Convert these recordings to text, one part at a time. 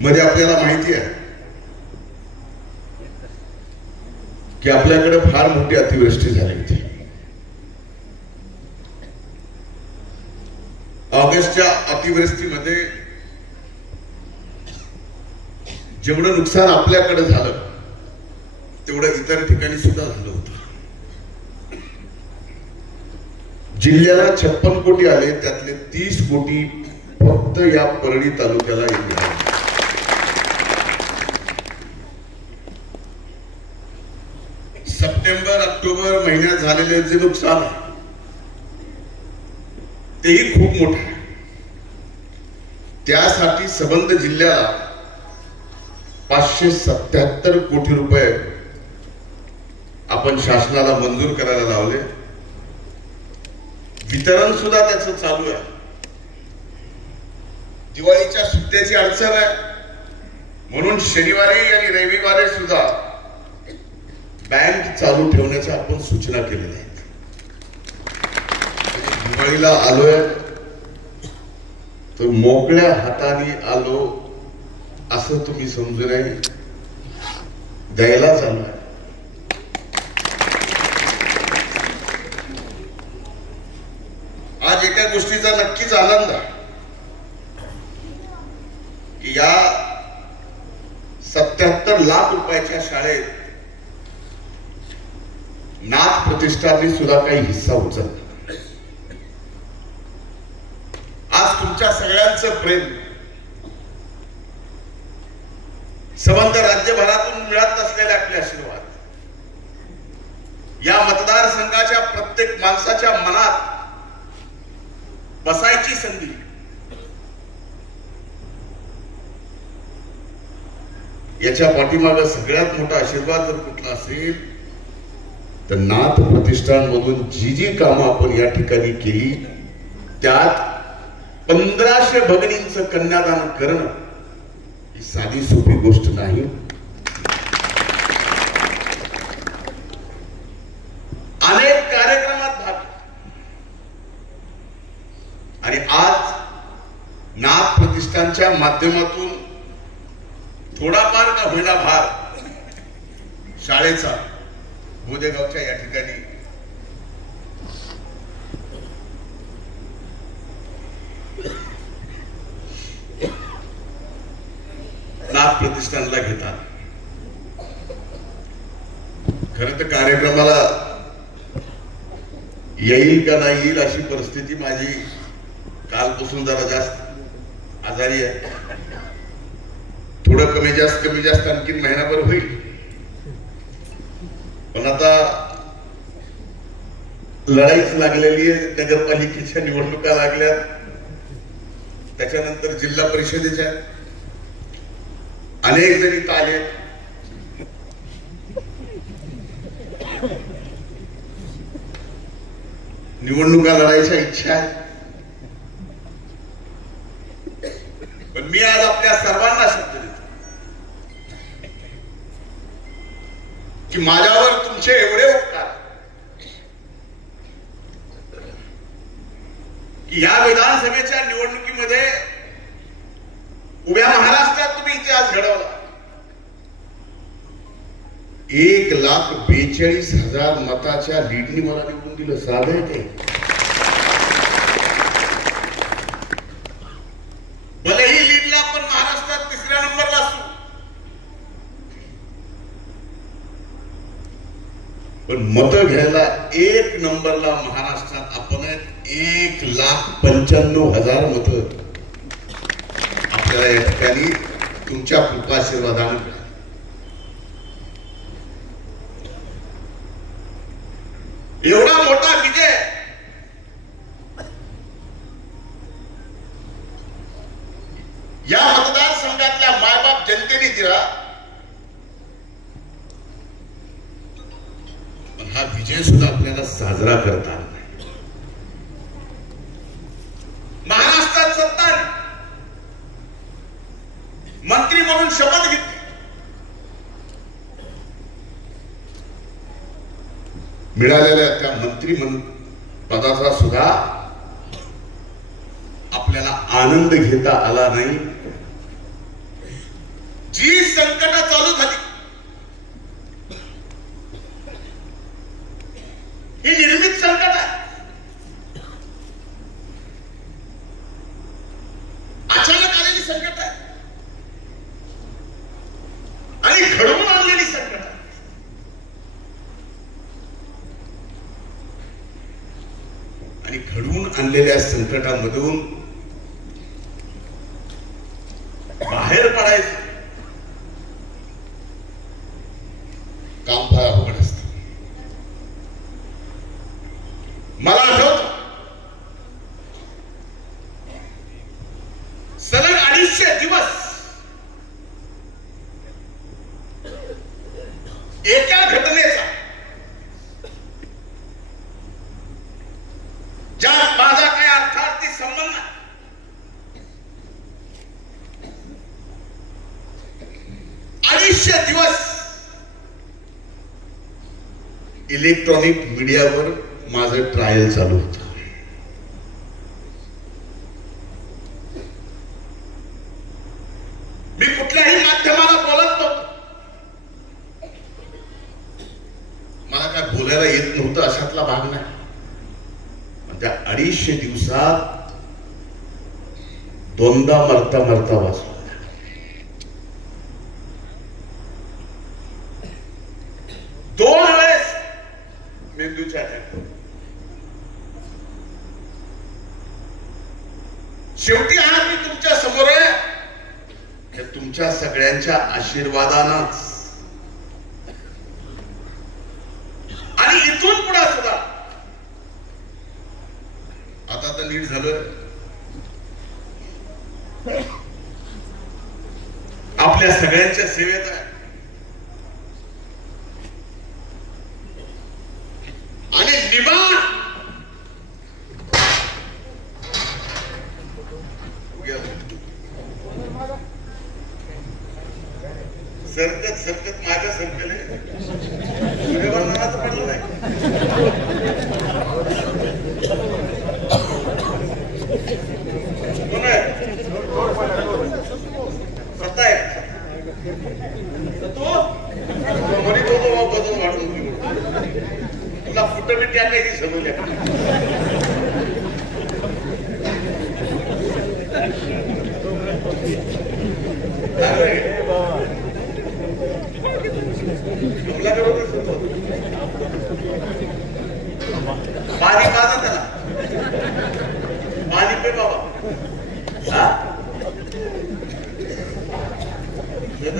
मध्ये आपल्याला माहिती आहे की आपल्याकडे फार मोठी अतिवृष्टी झाली होती. ऑगस्टच्या अतिवृष्टीमध्ये जेवढं नुकसान आपल्याकडे झालं तेवढं इतर ठिकाणी सुद्धा झालं होतं. जिल्ह्याला 56 कोटी आले, त्यातले 30 कोटी फक्त या परळी तालुक्याला मिळाले. सप्टेंबर ऑक्टोबर महिन्यात झालेले जे नुकसान आहे तेही खूप मोठं आहे. त्यासाठी संबंध जिल्ह्याला 577 कोटी रुपये आपण शासनाला मंजूर करायला लावले. वितरण सुद्धा त्याचं चालू आहे. दिवाळीच्या सुट्ट्याची अडचण आहे म्हणून शनिवारी आणि रविवारी सुद्धा बँक चालू ठेवण्याच्या आपण सूचना केलेल्या आहेत. दिवाळीला आलोय तर मोकळ्या हाताने आलो असं तुम्ही समजू नये, द्यायला चालू आहे. आज एका गोष्टीचा नक्कीच आनंद आहे की या 77 लाख रुपयाच्या शाळेत नाथ प्रतिष्ठानने सुद्धा काही हिस्सा उचलला. आज तुमच्या सगळ्यांचं प्रेम संबंध राज्यभरातून मिळत असलेले आपले आशीर्वाद या मतदारसंघाच्या प्रत्येक माणसाच्या मनात बसायची संधी, याच्या पाठीमागे सगळ्यात मोठा आशीर्वाद जर कुठला असेल तर नाथ प्रतिष्ठान मधून जी कामं आपण या ठिकाणी केली त्यात 1500 भगिनींचं कन्यादान करणं ही साधी सोपी गोष्ट नाही. अनेक कार्यक्रमात भाग आणि आज नाथ प्रतिष्ठानच्या माध्यमातून थोडाफार का होईना भार शाळेचा बोदेगावच्या या ठिकाणी नाथ प्रतिष्ठानला घेतात. खरं तर कार्यक्रमाला येईल का नाही येईल अशी परिस्थिती माझी कालपासून जरा जास्त आजारी आहे. थोडं कमी जास्त आणखी महिनाभर होईल. पण आता लढाईच लागलेली आहे. नगरपालिकेच्या निवडणुका लागल्यात, त्याच्यानंतर जिल्हा परिषदेच्या अनेक जणी आले. निवडणुका लढायच्या इच्छा आहे. पण मी आज आपल्या सर्वांना शब्द देतो की माझ्यावर तुमचे एवढे उपकार की या विधानसभेच्या निवडणुकीमध्ये उभ्या महाराष्ट्रात तुम्ही इतिहास घडवला. 1,42,000 मताच्या लीडनी मला निवडून दिलं. साधं आहे ते. भलेही लीडला आपण महाराष्ट्रात 3ऱ्या नंबरला असू, पण मत घ्यायला 1 नंबरला महाराष्ट्रात आपण 1,95,000 मत आपल्याला या ठिकाणी तुमच्या कृपाशीर्वादाने एवढा मोठा विजय या मतदारसंघातल्या मायबाप जनतेने दिला. पण हा विजय सुद्धा आपल्याला साजरा करता आला नाही. महाराष्ट्रात सत्ता मंत्री म्हणून शपथ घेतली. मिळालेल्या त्या मंत्री पदाचा सुद्धा आपल्याला आनंद घेता आला नाही. संकट आहे आणि घडवून आणलेली संकट आहे. आणि घडवून आणलेल्या संकटामधून बाहेर पडायचं काम फार अवघड असतं. मला आठवत सलग 250 दिवस एका घटनेचा ज्यात माझा काही अर्थार्थी संबंध नाही, 250 दिवस इलेक्ट्रॉनिक मीडियावर माझं ट्रायल चालू होतं. मी कुठल्याही माध्यमाला बोलत नव्हतो. मला काय बोलायला येत नव्हतं अशातला भाग नाही. त्या 250 दिवसात दोनदा मरता मरता वाचलो. 2 वेळेस मेंदूच्या अटॅक. शेवटी आज मी तुमच्या समोर आहे हे तुमच्या सगळ्यांच्या आशीर्वादानंच. आणि इथून पुढे सुद्धा आता तर नीट झालं. आपल्या सगळ्यांच्या सेवेत आहे. आणि निवान सरकत सरकत माझ्या सरकले पडलं नाही. सत्ता आहे तो मरी तो बदल वाढून तुला कुठं बी टाकायची समजल्या. पाणी पाजा त्याला पाणी पे बाबा.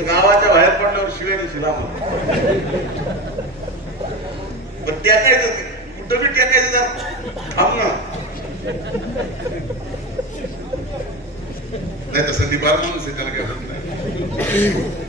गावाच्या बाहेर पडल्यावर शिवाय दिसला पण टाकायचं कुठं बी टाकायचं जर थांब ना. नाही तसं निबार माणूस आहे त्याला घ्यायचं नाही.